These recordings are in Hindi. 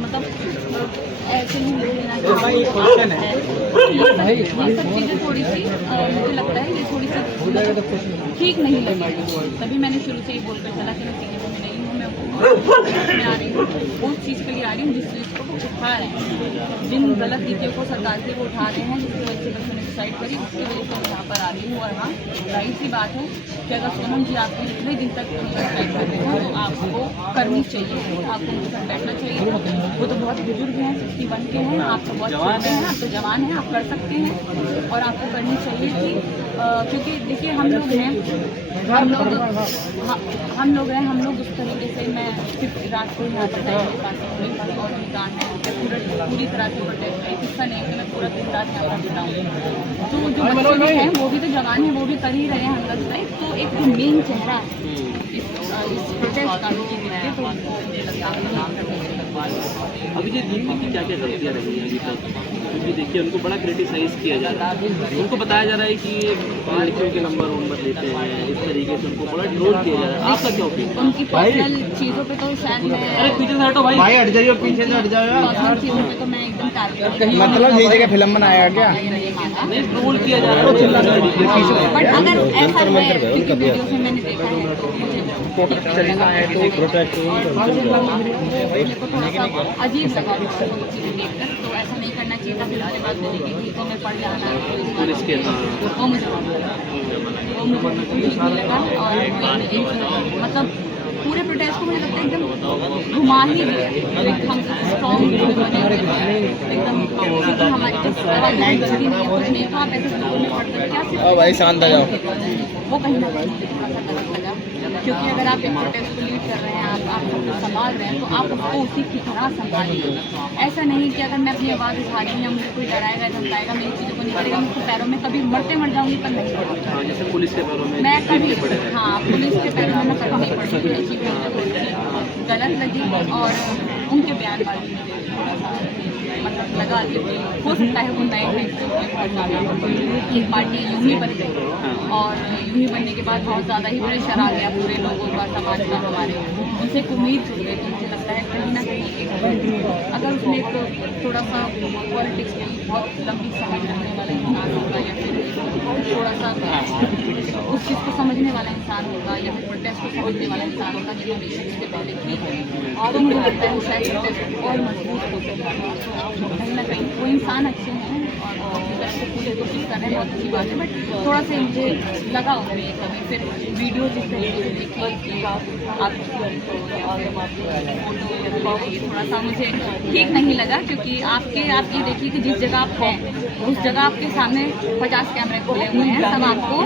मतलब ऐसे नहीं ले लेना चाहिए। ये सब चीज़ें थोड़ी सी मुझे लगता है ये थोड़ी सी ठीक नहीं लगी। तभी मैंने शुरू से ही बोलकर चला कि मैं सीजीपी में नहीं हूँ, मैं आ रही हूँ उस चीज़ के लिए आ रही हूँ जिस चीज़ को वो उठा रहे हैं, जिन गलत नीतियों को सरकार से वो उठा रहे हैं, जिसकी वजह से बच्चों ने सुसाइड करी, उसकी वजह से मैं यहाँ पर आ रही हूँ। और हाँ, जाहिर सी बात है कि अगर सोनम जी आपके इतने दिन तक सुसाइड कर रहे हैं तो आपको करनी चाहिए, आपको उनके साथ बैठना चाहिए। वो तो बहुत बुजुर्ग हैं, 61 के हैं, आप तो बहुत छोटे हैं, आप तो जवान हैं, आप कर सकते हैं और आपको करनी चाहिए थी। क्योंकि देखिए हम लोग हैं, हम लोग उस तरीके से मैं सिर्फ रात को यहाँ पर मेरे पास और भी काम है, पूरी तरह से प्रोटेक्ट है, इसका नहीं कि मैं पूरा दिन रात यहाँ पर बिताऊँ। तो जो बच्चे भी हैं वो भी तो जवान हैं, वो भी कर ही रहे हैं हंगर स्ट्राइक। तो एक मेन चेहरा इस प्रोटेस्ट का अभी ये दीदी की क्या क्या गलतियाँ रही हैं अभी तक? क्योंकि देखिए उनको बड़ा क्रिटिसाइज किया जा रहा है, उनको बताया जा रहा है कि लड़कियों के नंबर लेते हैं, इस तरीके से उनको बड़ा ट्रोल किया जा रहा है। आपका क्या ओपिनियन? उनकी पर्सनल चीज़ों पे तो शायद अरे पीछे से हटो भाई हट जाइए, पीछे से हट जाओ। पर्सनल चीज़ों पे तो मैं एकदम टारगेट मतलब यही जगह फिल्म बनाया क्या? नहीं ट्रोल किया जा रहा है। बट अगर ऐसा है, क्योंकि वीडियो से मैंने देखा है तो मुझे अजीब लगा चीज़ें देखकर, तो ऐसा नहीं करना चाहिए था। फिर उसके बाद बोली कि ठीक है मैं पढ़ जाना, पुलिस के वो मुझे ठीक नहीं लगा। और मतलब पूरे प्रोटेस्ट को मुझे लगता है एकदम घुमा ही दिया, एकदम स्ट्रॉन्ग एकदम, क्योंकि हमारी जब गलती नहीं है कुछ नहीं, तो आप ऐसे स्कूल में पढ़कर क्या सिर्फ भाई शांत आ जाओ। वो कहीं ना कहीं थोड़ा सा गलत लगा, क्योंकि अगर आप एक प्रोटेस्ट को लीड कर रहे हैं, आप सबको संभाल रहे हैं, तो आप उसको उसी की तरह संभालिए। ऐसा नहीं कि अगर मैं अपनी आवाज़ उठा रही हूँ या मुझे कोई डराएगा धमकाएगा, मेरी चीज़ों को नहीं करेगा, मैं उसके पैरों में कभी मर जाऊँगी पर नहीं पड़ूंगी। जैसे पुलिस के पैरों में मैं कभी, हाँ पुलिस के पैरों में मैं कभी नहीं पड़ूंगी। ऐसी गलत लगी और उनके बयानबाजी मुझे थोड़ा सा मतलब लगा कि हो सकता है वो नए एक पार्टी यूं ही बन गई, और यूं ही बनने के बाद बहुत ज़्यादा ही प्रेशर आ गया पूरे लोगों का, समाज का, हमारे उनसे एक उम्मीद छूट गई। तो मुझे लगता है कहीं ना कहीं अगर उसमें एक थोड़ा सा पॉलिटिक्स की बहुत लंबी समझ रखने वाला इंसान होगा, या फिर थोड़ा सा उस चीज़ को समझने वाला इंसान होगा, या फिर प्रोटेस्ट को समझने वाला इंसान होगा जो इलेक्शन से पहले ठीक है, तो मुझे लगता है शायद प्रोटेस्ट और मजबूत हो सकता है। कहीं ना कहीं वो इंसान अच्छे हैं और से पूरी कोशिश कर रहे हैं, बहुत अच्छी बात है। बट थोड़ा सा मुझे लगा उसमें ये कभी, फिर वीडियो जिस तरीके से देखी आप ये थोड़ा सा मुझे ठीक नहीं लगा, क्योंकि आप ये देखिए कि जिस जगह आप हैं उस जगह आपके सामने 50 कैमरे खुले हुए हैं, सब आपको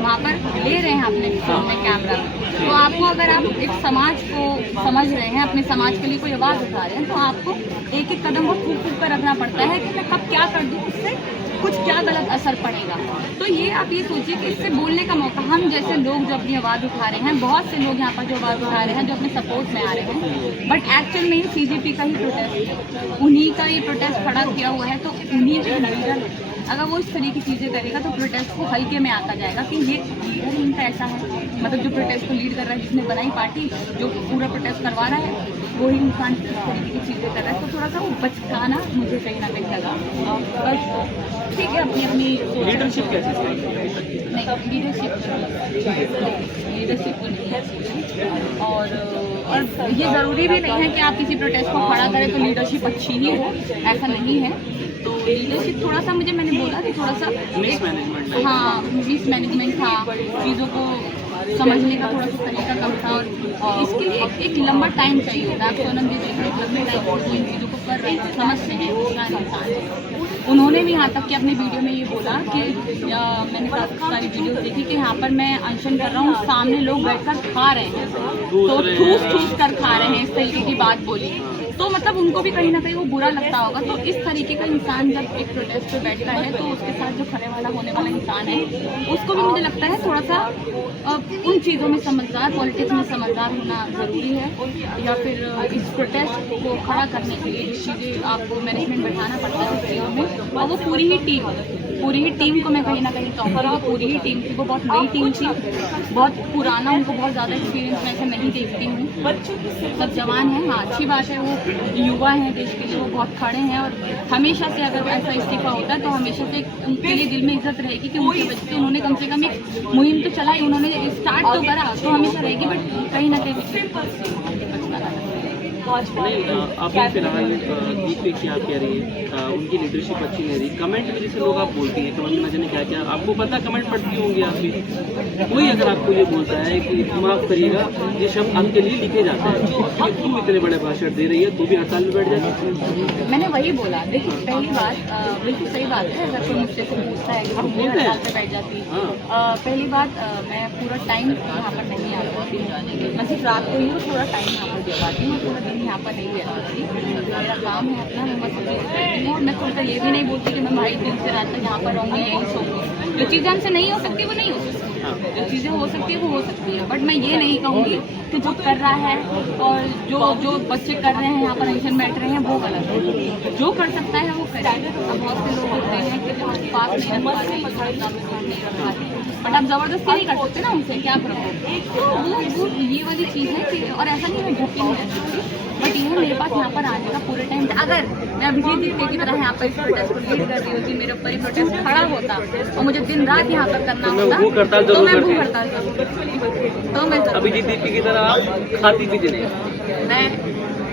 वहाँ पर ले रहे हैं अपने सामने कैमरा। तो आपको अगर आप एक समाज को समझ रहे हैं, अपने समाज के लिए कोई आवाज़ उठा रहे हैं, तो आपको एक एक कदम को फूक कर रखना पड़ता है कि मैं कब क्या कर दूँ, उससे कुछ क्या गलत असर पड़ेगा। तो ये आप ये सोचिए कि इससे बोलने का मौका, हम जैसे लोग जो अपनी आवाज़ उठा रहे हैं, बहुत से लोग यहाँ पर जो आवाज़ उठा रहे हैं, जो अपने सपोर्ट में आ रहे हैं, बट एक्चुअल में सीजीपी का ही प्रोटेस्ट है, उन्हीं का ही प्रोटेस्ट खड़ा किया हुआ है। तो उन्हीं के लीडर अगर वो इस तरह की चीज़ें करेगा तो प्रोटेस्ट को हल्के में आता जाएगा कि ये लीडर ही इनका ऐसा है, मतलब जो प्रोटेस्ट को लीड कर रहा है, जिसने बनाई पार्टी, जो पूरा प्रोटेस्ट करवा रहा है, वही इंसान इस तरीके की चीज़ें कर रहा है। तो थोड़ा सा वो बचकाना मुझे कहीं ना कहीं लगा। बस ठीक है, अपनी अपनी लीडरशिप कैसे नहीं, लीडरशिप को नहीं है। और ये ज़रूरी भी नहीं है कि आप किसी प्रोटेस्ट को खड़ा करें तो लीडरशिप अच्छी ही हो, ऐसा नहीं है। तो लीडरशिप थोड़ा सा मुझे, मैंने बोला कि थोड़ा सा मिसमैनेजमेंट, हाँ मिसमैनेजमेंट था, चीज़ों को समझने का थोड़ा सा तरीका कम था, और इसके लिए एक लंबा टाइम चाहिए होता है। आप सोनम जी देख रहे हैं, लंबे टाइम से इन चीज़ों को कर रहे हैं, समझते हैं इंसान। उन्होंने भी यहाँ तक कि अपने वीडियो में ये बोला कि मैंने काफ़ी सारी वीडियो देखी कि यहाँ पर मैं अनशन कर रहा हूँ, सामने लोग बैठकर खा रहे हैं, तो ठूस कर खा रहे हैं, इस तरीके की बात बोली। तो मतलब उनको भी कहीं ना कहीं वो बुरा लगता होगा। तो इस तरीके का इंसान जब एक प्रोटेस्ट पे बैठता है, तो उसके साथ जो खड़े वाला होने वाला इंसान है, उसको भी मुझे लगता है थोड़ा सा उन चीज़ों में समझदार, पॉलिटिक्स में समझदार होना ज़रूरी है, या फिर इस प्रोटेस्ट को खड़ा करने के लिए जो चीज़ें आपको मैनेजमेंट बैठाना पड़ता है उस चीज़ों में, और वो पूरी ही टीम को मैं कहीं ना कहीं कहूँगी, वो पूरी ही टीम थी, वो बहुत नई टीम थी, बहुत पुराना, उनको बहुत ज़्यादा एक्सपीरियंस मैं ऐसे नहीं देखती हूँ, सब जवान हैं। हाँ अच्छी बात है, वो युवा हैं देश के लिए, वो बहुत खड़े हैं और हमेशा से अगर ऐसा इस्तीफा होता है तो हमेशा से उनके लिए दिल में इज्जत रहेगी कि उनके वजह से उन्होंने कम से कम एक मुहिम तो चलाई, उन्होंने स्टार्ट तो करा, तो हमेशा रहेगी, बट कहीं ना कहीं नहीं अभी फिलहाल दीप क्या कह रही है, उनकी लीडरशिप अच्छी नहीं रही। कमेंट में जैसे लोग आप बोलती हैं, कमेंट में न जाने क्या क्या, आपको पता कमेंट पढ़ती होंगी आप भी। कोई अगर आपको ये बोलता है कि माफ़ करिएगा ये शब्द आपके लिए लिखे जाते हैं कि तुम इतने बड़े भाषण दे रही है तो भी हड़ताल में बैठ जाती। मैंने वही बोला, देखिए पहली बात बिल्कुल सही बात है, अगर कोई मुझसे पूछता है कि तुम हड़ताल पे बैठ जाती, पहली बात मैं पूरा टाइम यहाँ पर नहीं आ पाती, मैं सिर्फ रात को ही पूरा टाइम यहाँ पर दे पाती हूँ, पूरा दिन यहाँ पर नहीं रह सकती। मेरा काम है अपना, मैं बस चीज़ करती हूँ और मैं खुद ये भी नहीं बोलती कि मैं भाई दिन से रात तक यहाँ पर रहूँगी, यही सोऊंगी। जो चीज़ें हमसे नहीं हो सकती वो नहीं हो सकती, जो चीज़ें हो सकती है वो हो सकती है, बट मैं ये नहीं कहूँगी कि जो कर रहा है और जो बच्चे कर रहे हैं यहाँ पर अनशन बैठ रहे हैं वो गलत है। जो कर सकता है वो करे। अब बहुत से लोग होते हैं कि जो पास नहीं रखते, बट आप ज़बरदस्ती नहीं कर सकते ना उनसे, क्या करो वो ये वाली चीज़ है कि, और ऐसा नहीं है झुकी नहीं रह सकती, बट ये मेरे पास यहाँ पर आने का पूरे टाइम, अगर मैं अभिजीत दीप की तरह यहाँ पर इस प्रोटेस्ट को लीड कर रही होती, मेरे ऊपर ही प्रोटेस्ट खड़ा होता और मुझे दिन रात यहाँ पर करना होता तो मैं वो हड़ताल करूँ। तो मैं अभिजीत दीप की तरह आप खाती पीती नहीं, मैं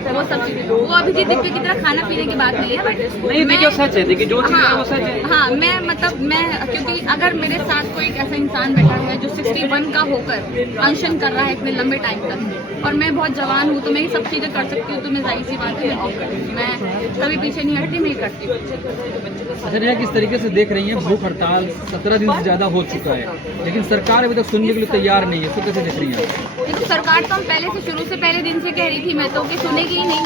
वो सब चीजें, वो अभिजीत दीप की तरह खाना पीने की बात नहीं है, बट नहीं देखिए सच है, देखिए जो चीज़ है वो सच है। हाँ मैं मतलब मैं, क्योंकि अगर मेरे साथ कोई एक ऐसा इंसान बैठा है जो 61 का होकर अनशन कर रहा है इतने लंबे टाइम तक, और मैं बहुत जवान हूँ तो मैं ये सब चीज़ें कर सकती हूँ, तो मैं जाहिर सी बात है मैं कभी पीछे नहीं हटती, नहीं करती। अच्छा रिया, किस तरीके से देख रही हैं भूख हड़ताल 17 दिन से ज़्यादा हो चुका है, लेकिन सरकार अभी तक सुनने के लिए तैयार नहीं है, तो कैसे देख रही हैं? देखो सरकार तो हम पहले से शुरू से पहले दिन से कह रही थी, मैं तो कि सुनेगी ही नहीं,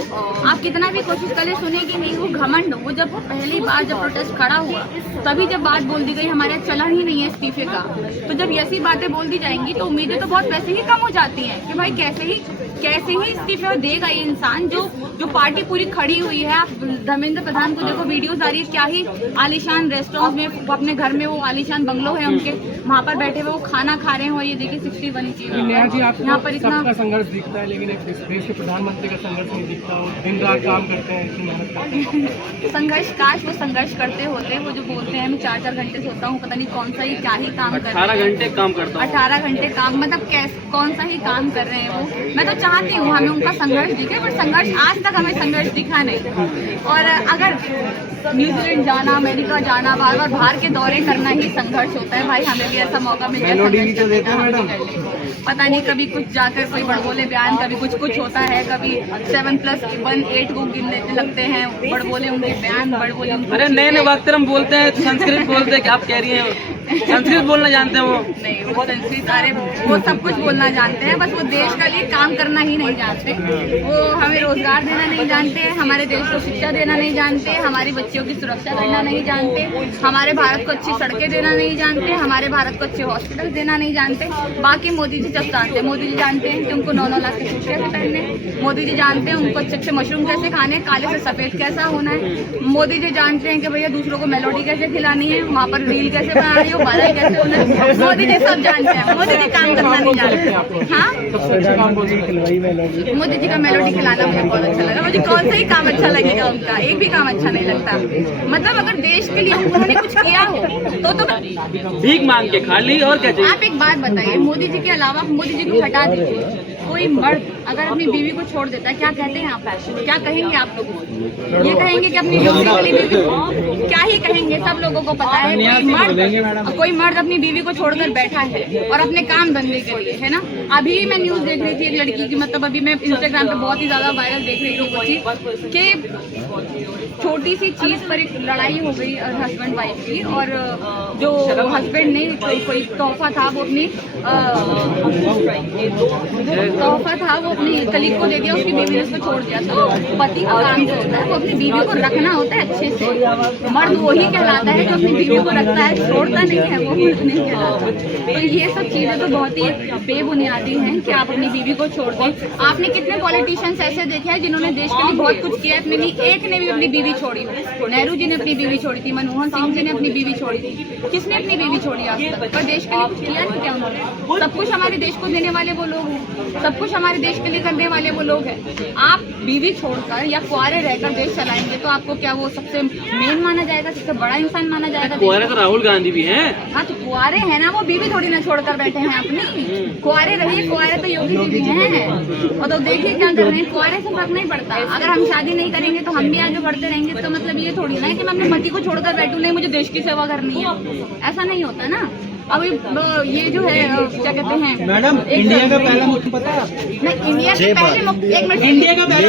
आप कितना भी कोशिश करें सुनेगी नहीं। वो घमंड, वो जब पहली बार जब प्रोटेस्ट खड़ा हुआ तभी जब बात बोल दी गई हमारे चलन ही नहीं है इस्तीफे का, तो जब ऐसी बातें बोल दी जाएंगी तो उम्मीदें तो बहुत वैसे ही कम हो जाती हैं कि भाई कैसे ही इस्तीफा देगा ये इंसान जो पार्टी पूरी खड़ी हुई है। आप धर्मेंद्र प्रधान को देखो, वीडियोस आ रही है, क्या ही आलीशान रेस्टोरेंट में अपने घर में, वो आलीशान बंगलो है उनके, वहाँ पर बैठे हुए वो खाना खा रहे हैं, और ये देखिए 61 यहाँ पर इतना संघर्ष दिखता है, लेकिन एक देश के प्रधानमंत्री का संघर्ष नहीं दिखता, वो दिन रात काम करते हैं, इतनी मेहनत करते हैं। संघर्ष, काश वो संघर्ष करते होते, वो जो बोलते हैं मैं 4-4 घंटे सोता हूँ, पता नहीं कौन सा ही क्या ही काम कर रहे हैं, 18 घंटे काम करता हूँ, 18 घंटे काम, मतलब कौन सा ही काम कर रहे हैं वो। मैं तो चाहती हूँ हमें उनका संघर्ष दिखे, बट संघर्ष आज तक हमें संघर्ष दिखा नहीं। और अगर न्यूजीलैंड जाना, अमेरिका जाना, बार बार बाहर के दौरे करना ही संघर्ष होता है, भाई हमें भी ऐसा मौका मिल जाए। पता नहीं कभी कुछ जाकर कोई बड़बोले बयान, कभी कुछ होता है, कभी 7+1 8 को गिनने लगते हैं, बड़बोले उनके बयान, बड़बोले। अरे नए वक्त हम बोलते हैं, संस्कृत बोलते हैं, क्या आप कह रही हैं? संस्कृत बोलना जानते हैं वो? नहीं, वो संस्कृत, अरे वो सब कुछ बोलना जानते हैं, बस वो देश का लिए काम करना ही नहीं जानते। वो हमें रोजगार देना नहीं जानते, हमारे देश को शिक्षा देना नहीं जानते, हमारी बच्चियों की सुरक्षा करना नहीं जानते, हमारे भारत को अच्छी सड़कें देना नहीं जानते, हमारे भारत को अच्छे हॉस्पिटल देना नहीं जानते। बाकी मोदी जी जब जानते हैं, मोदी जी जानते हैं कि उनको 9-9 लाख के सूट कैसे पहनने, मोदी जी जानते हैं उनको अच्छे मशरूम कैसे खाने, काले से सफेद कैसा होना है, मोदी जी जानते हैं कि भैया दूसरों को मेलोडी कैसे खिलानी है, वहाँ पर रील कैसे बनानी है, वायरल कैसे होना है, मोदी जी सब जानते हैं। मोदी जी काम करना नहीं जानते। हाँ, मोदी जी का मेलोडी खिलाना मुझे बहुत अच्छा लगा। मुझे कौन सा ही काम अच्छा लगेगा उनका, एक भी काम अच्छा नहीं लगता। मतलब अगर देश के लिए उन्होंने कुछ किया हो तो भीख मांग के खा ली, और क्या चाहिए? आप एक बात बताइए, मोदी जी के अलावा मोदी जी को हटा दीजिए, कोई मर्द अगर अपनी बीवी को छोड़ देता है, क्या कहते हैं आप, क्या कहेंगे आप लोग? ये कहेंगे कि अपनी बीवी वाली बीवी को, क्या ही कहेंगे? सब लोगों को पता है कोई मर्द अपनी बीवी को छोड़कर बैठा है और अपने काम धंधे के लिए, है ना। अभी मैं न्यूज देख रही थी एक लड़की की, मतलब अभी मैं इंस्टाग्राम पे बहुत ही ज्यादा वायरल देख रही थी वो चीज कि छोटी सी चीज पर एक लड़ाई हो गई हस्बैंड वाइफ की, और जो हस्बैंड ने कोई तोहफा था वो अपनी कलीग को दे दिया, उसकी बीवी ने उसको छोड़ दिया। तो पति का काम जो होता है वो अपनी बीवी को रखना होता है अच्छे से। मर्द वही कहलाता है जो अपनी बीवी को रखता है, छोड़ता नहीं है, वो मर्द नहीं कहलाता। तो ये सब चीजें तो बहुत ही बेबुनियादी हैं कि आप अपनी बीवी को छोड़ दें। आपने कितने पॉलिटिशियंस ऐसे देखे हैं जिन्होंने देश के लिए बहुत कुछ किया है, एक ने भी अपनी बीवी छोड़ी हो। नेहरू जी ने अपनी बीवी छोड़ी थी, मनमोहन सिंह जी ने अपनी बीवी छोड़ी थी, किसने अपनी बीवी छोड़ी आज तक? पर देश के लिए कुछ किया नहीं क्या उन्होंने? सब कुछ हमारे देश को देने वाले वो लोग हैं, सब कुछ हमारे देश के लिए करने वाले वो लोग हैं। आप बीवी छोड़कर या कुआरे रहकर देश चलाएंगे तो आपको क्या वो सबसे मेन माना जाएगा, सबसे बड़ा इंसान माना जाएगा? कुआरे तो राहुल गांधी भी हैं। हाँ तो कुआरे हैं ना, वो बीवी थोड़ी ना छोड़कर बैठे हैं अपनी। कुआरे रहिए, कुआरे तो योगी जी भी हैं। और तो देखिए क्या कर रहे हैं, कुआरे से फर्क नहीं पड़ता। अगर हम शादी नहीं करेंगे तो हम भी आगे बढ़ते रहेंगे, तो मतलब ये थोड़ी ना है कि मैं अपने पति को छोड़कर बैठूं, नहीं मुझे देश की सेवा करनी है, ऐसा नहीं होता ना। अभी ये जो है क्या कहते हैं मैडम, इंडिया का पहला मुख्य पता है आपको? नहीं, इंडिया के पहले एक मिनट, इंडिया का पहला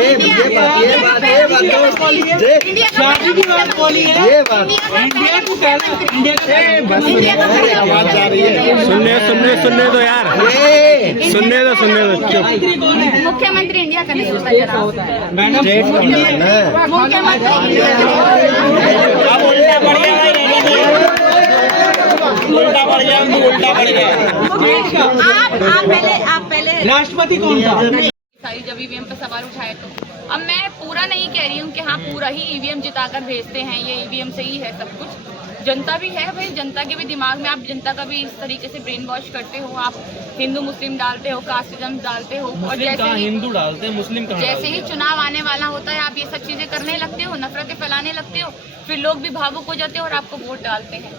शादी की बात बोली है, इंडिया को पहला, इंडिया सुनने दो यार, सुनने दो मुख्यमंत्री कौन है? मुख्यमंत्री इंडिया का नहीं होता जरा। मैडम, मुख्यमंत्री आप पहले राष्ट्रपति कौन था? सारी जब ईवीएम पे सवाल उठाए तो अब मैं पूरा नहीं कह रही हूँ कि हाँ पूरा ही ईवीएम जिताकर भेजते हैं, ये ईवीएम से ही है सब कुछ। जनता भी है भाई, जनता के भी दिमाग में आप जनता का भी इस तरीके से ब्रेन वॉश करते हो। आप हिंदू मुस्लिम डालते हो, कास्टिज्म डालते हो, और जैसे ही हिंदू डालते हैं, मुस्लिम कहाँ जैसे ही चुनाव आने वाला होता है आप ये सब चीजें करने लगते हो, नफरतें फैलाने लगते हो, फिर लोग भी भावुक हो जाते हैं और आपको वोट डालते हैं।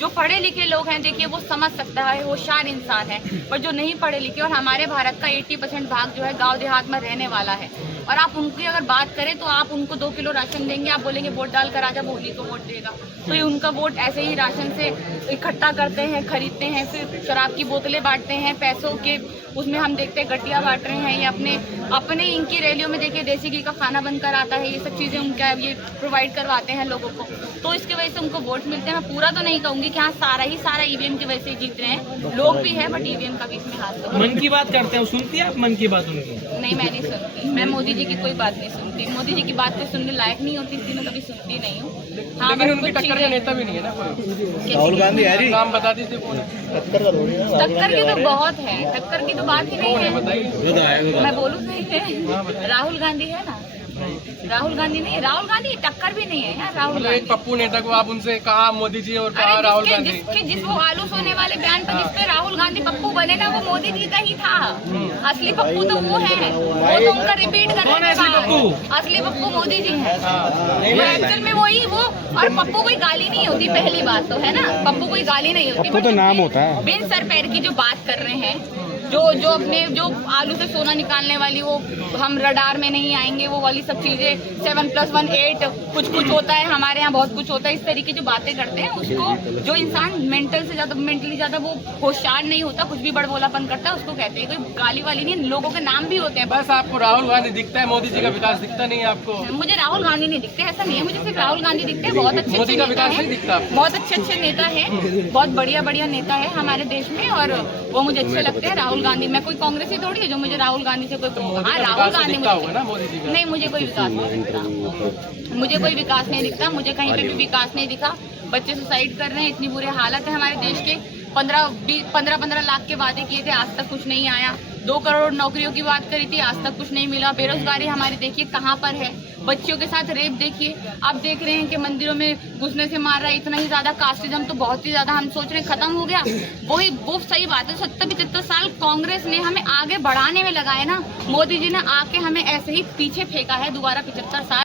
जो पढ़े लिखे लोग हैं देखिए वो समझ सकता है, होशियार इंसान है, पर जो नहीं पढ़े लिखे, और हमारे भारत का 80% भाग जो है गांव देहात में रहने वाला है, और आप उनकी अगर बात करें तो आप उनको 2 किलो राशन देंगे, आप बोलेंगे वोट डाल कर आजा, बोली को वोट देगा, तो ये उनका वोट ऐसे ही राशन से इकट्ठा करते हैं, खरीदते हैं, फिर शराब की बोतलें बांटते हैं, पैसों के उसमें हम देखते हैं गट्टियाँ बांट रहे हैं, ये अपने इनकी रैलियों में देखिए देसी घी का खाना बनकर आता है, ये सब चीज़ें उनका ये प्रोवाइड करवाते हैं लोगों को, तो इसकी वजह से उनको वोट मिलते हैं। मैं पूरा तो नहीं कहूँगी कि हाँ सारा ईवीएम की वजह से जीत रहे हैं, लोग भी है, बट ईवीएम का भी इसमें हाथ तो मन की बात करते हैं, सुनती है आप मन की बात उनकी? नहीं, मैं नहीं सुनती, मैं मोदी जी की कोई बात नहीं सुनती, मोदी जी की बात कोई सुनने लायक नहीं होती, इसलिए मैं कभी सुनती नहीं हूँ। हाँ, लेकिन उनकी टक्कर का नेता भी नहीं है ना कोई। राहुल गांधी नाम बता दीजिए कौन है? टक्कर की तो बहुत है, टक्कर की तो बात ही नहीं है। मैं बोलूँ नहीं है, राहुल गांधी है ना, राहुल गांधी नहीं, राहुल गांधी टक्कर भी नहीं है यार। राहुल मतलब एक गांधी पप्पू नेता को आप उनसे कहा मोदी जी और कहा राहुल गांधी, जिस वो आलू सोने वाले बयान पर जिसपे राहुल गांधी पप्पू बने ना, वो मोदी जी का ही था। असली पप्पू तो वो है, वो तो उनका रिपीट करने के बाद असली पप्पू मोदी जी है। एक्चुअल में वही वो, और पप्पू कोई गाली नहीं होती, पहली बात तो है ना, पप्पू कोई गाली नहीं होती, पप्पू तो नाम होता है। बिन सर पैर की जो बात कर रहे हैं, जो अपने जो आलू से सोना निकालने वाली, वो हम रडार में नहीं आएंगे, वो वाली सब चीजें 7+1 8 कुछ होता है, हमारे यहाँ बहुत कुछ होता है, इस तरीके जो बातें करते हैं, उसको जो इंसान मेंटली ज्यादा वो होशियार नहीं होता, कुछ भी बड़बोलापन करता है, उसको कहते हैं। कोई गाली वाली नहीं, लोगों के नाम भी होते हैं। बस आपको राहुल गांधी दिखता है, मोदी जी का विकास दिखता नहीं है आपको? मुझे राहुल गांधी नहीं दिखते, ऐसा नहीं है, मुझे सिर्फ राहुल गांधी दिखते हैं। बहुत अच्छे मोदी का विकास नहीं दिखता आपको? बहुत अच्छे नेता है, बहुत बढ़िया नेता है हमारे देश में, और वो मुझे अच्छे लगते हैं। राहुल गांधी, मैं कोई कांग्रेसी थोड़ी है जो मुझे राहुल गांधी से कोई, हाँ राहुल गांधी मुझे नहीं, मुझे कोई विकास नहीं दिखता, मुझे कोई विकास नहीं दिखता, मुझे कहीं पे भी विकास नहीं दिखा। बच्चे सुसाइड कर रहे हैं, इतनी बुरे हालत है हमारे देश के। 15 लाख के वादे किए थे, आज तक कुछ नहीं आया। 2 करोड़ नौकरियों की बात करी थी, आज तक कुछ नहीं मिला। बेरोजगारी हमारी देखिए कहाँ पर है, बच्चियों के साथ रेप देखिए, आप देख रहे हैं कि मंदिरों में घुसने से मार रहा है, इतना ही ज्यादा कास्टिज्म तो बहुत ही ज्यादा, हम सोच रहे हैं खत्म हो गया। वो सही बात है, 70-75 साल कांग्रेस ने हमें आगे बढ़ाने में लगाए ना, मोदी जी ने आके हमें ऐसे ही पीछे फेंका है दोबारा 75 साल।